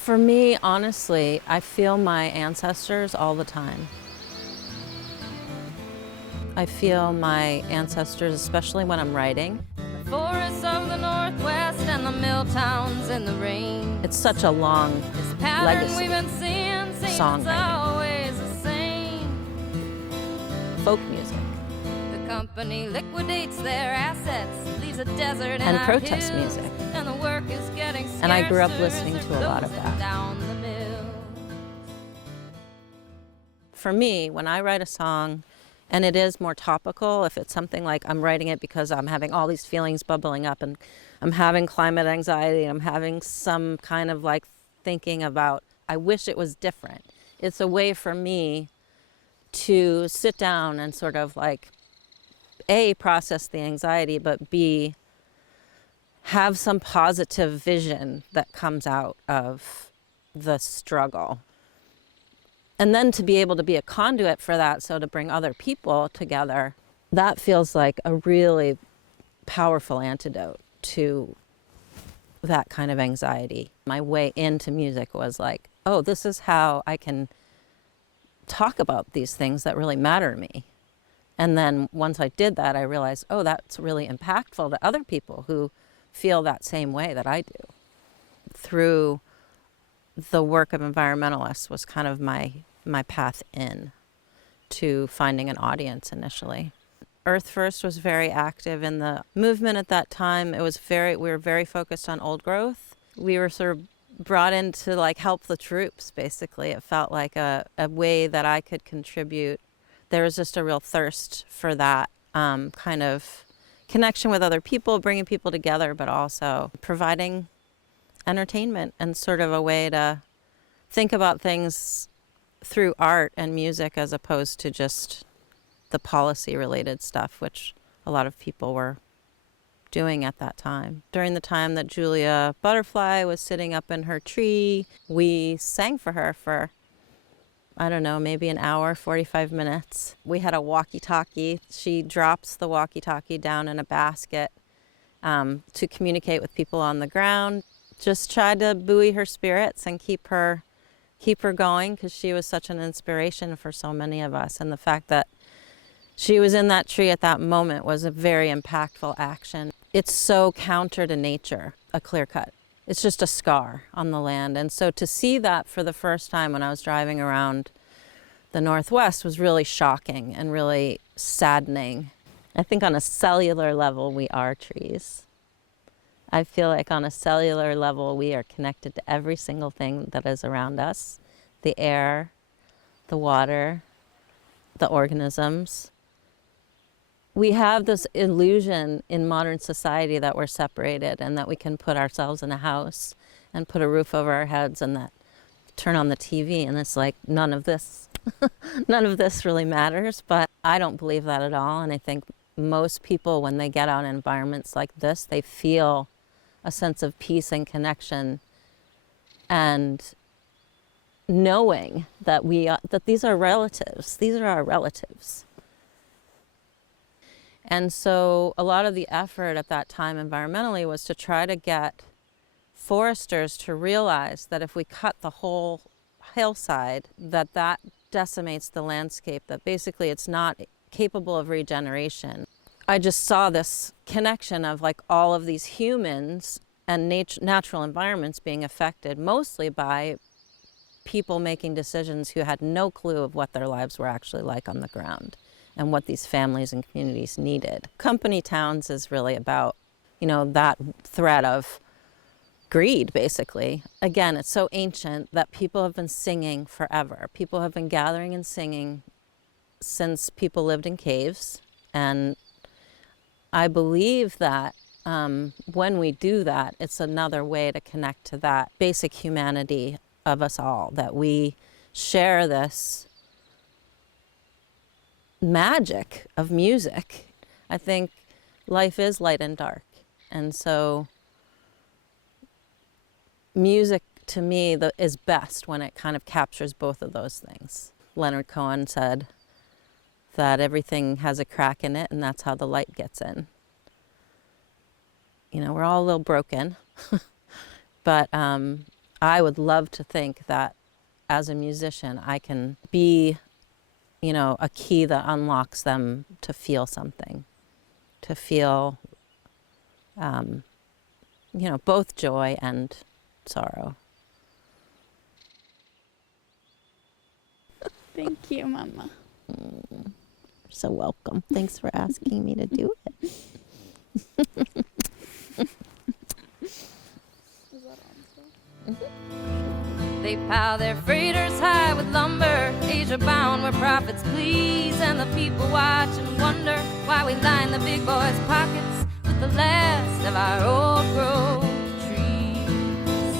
For me, honestly, I feel my ancestors all the time. I feel my ancestors, especially when I'm writing. The forests of the Northwest and the mill towns in the rain. It's such a long This pattern legacy. we've been seeing seems Songwriting. always the same. Folk music. The company liquidates their assets, leaves a desert And in our protest hills, music. and the work is getting scarcer. And I grew up listening as to they're a lot of closing that. down the mill. For me, when I write a song, and it is more topical, if it's something like I'm writing it because I'm having all these feelings bubbling up and I'm having climate anxiety, I'm having some kind of like thinking about, I wish it was different. It's a way for me to sit down and sort of like, A, process the anxiety, but B, have some positive vision that comes out of the struggle. And then to be able to be a conduit for that, so to bring other people together, that feels like a really powerful antidote to that kind of anxiety. My way into music was like, oh, this is how I can talk about these things that really matter to me. And then once I did that, I realized, oh, that's really impactful to other people who feel that same way that I do. Through the work of environmentalists was kind of my path in to finding an audience initially. Earth First was very active in the movement at that time. We were very focused on old growth. We were sort of brought in to like help the troops, basically. It felt like a way that I could contribute. There was just a real thirst for that kind of connection with other people, bringing people together, but also providing entertainment and sort of a way to think about things through art and music as opposed to just the policy related stuff, which a lot of people were doing at that time. During the time that Julia Butterfly was sitting up in her tree, we sang for her for, I don't know, maybe an hour, 45 minutes. We had a walkie-talkie. She drops the walkie-talkie down in a basket to communicate with people on the ground. Just tried to buoy her spirits and keep her going, because she was such an inspiration for so many of us. And the fact that she was in that tree at that moment was a very impactful action. It's so counter to nature, a clear cut. It's just a scar on the land. And so to see that for the first time when I was driving around the Northwest was really shocking and really saddening. I think on a cellular level, we are trees. I feel like on a cellular level, we are connected to every single thing that is around us. The air, the water, the organisms. We have this illusion in modern society that we're separated and that we can put ourselves in a house and put a roof over our heads and that turn on the TV and it's like none of this really matters. But I don't believe that at all. And I think most people, when they get out in environments like this, they feel a sense of peace and connection and knowing that that these are relatives. These are our relatives. And so a lot of the effort at that time environmentally was to try to get foresters to realize that if we cut the whole hillside, that decimates the landscape, that basically it's not capable of regeneration. I just saw this connection of like all of these humans and natural environments being affected mostly by people making decisions who had no clue of what their lives were actually like on the ground and what these families and communities needed. Company towns is really about, that threat of greed, basically. Again, it's so ancient that people have been singing forever. People have been gathering and singing since people lived in caves. And I believe that when we do that, it's another way to connect to that basic humanity of us all, that we share this magic of music. I think life is light and dark. And so music to me is best when it kind of captures both of those things. Leonard Cohen said that everything has a crack in it and that's how the light gets in. We're all a little broken, but I would love to think that as a musician, I can be, a key that unlocks them to feel something, to feel, both joy and sorrow. Thank you, Mama. You're so welcome. Thanks for asking me to do it. They pile their freighters high with lumber, Asia bound where profits please, and the people watch and wonder why we line the big boys' pockets with the last of our old growth trees.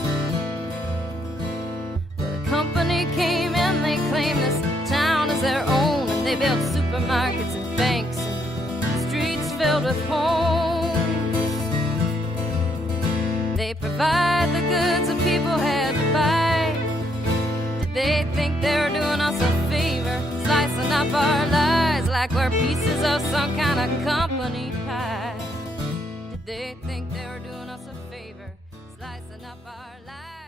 Well, the company came in, they claimed this town as their own, and they built supermarkets and banks and streets filled with homes. They provide the goods that people had to buy. Did they think they were doing us a favor, slicing up our lives like we're pieces of some kind of company pie? Did they think they were doing us a favor, slicing up our lives?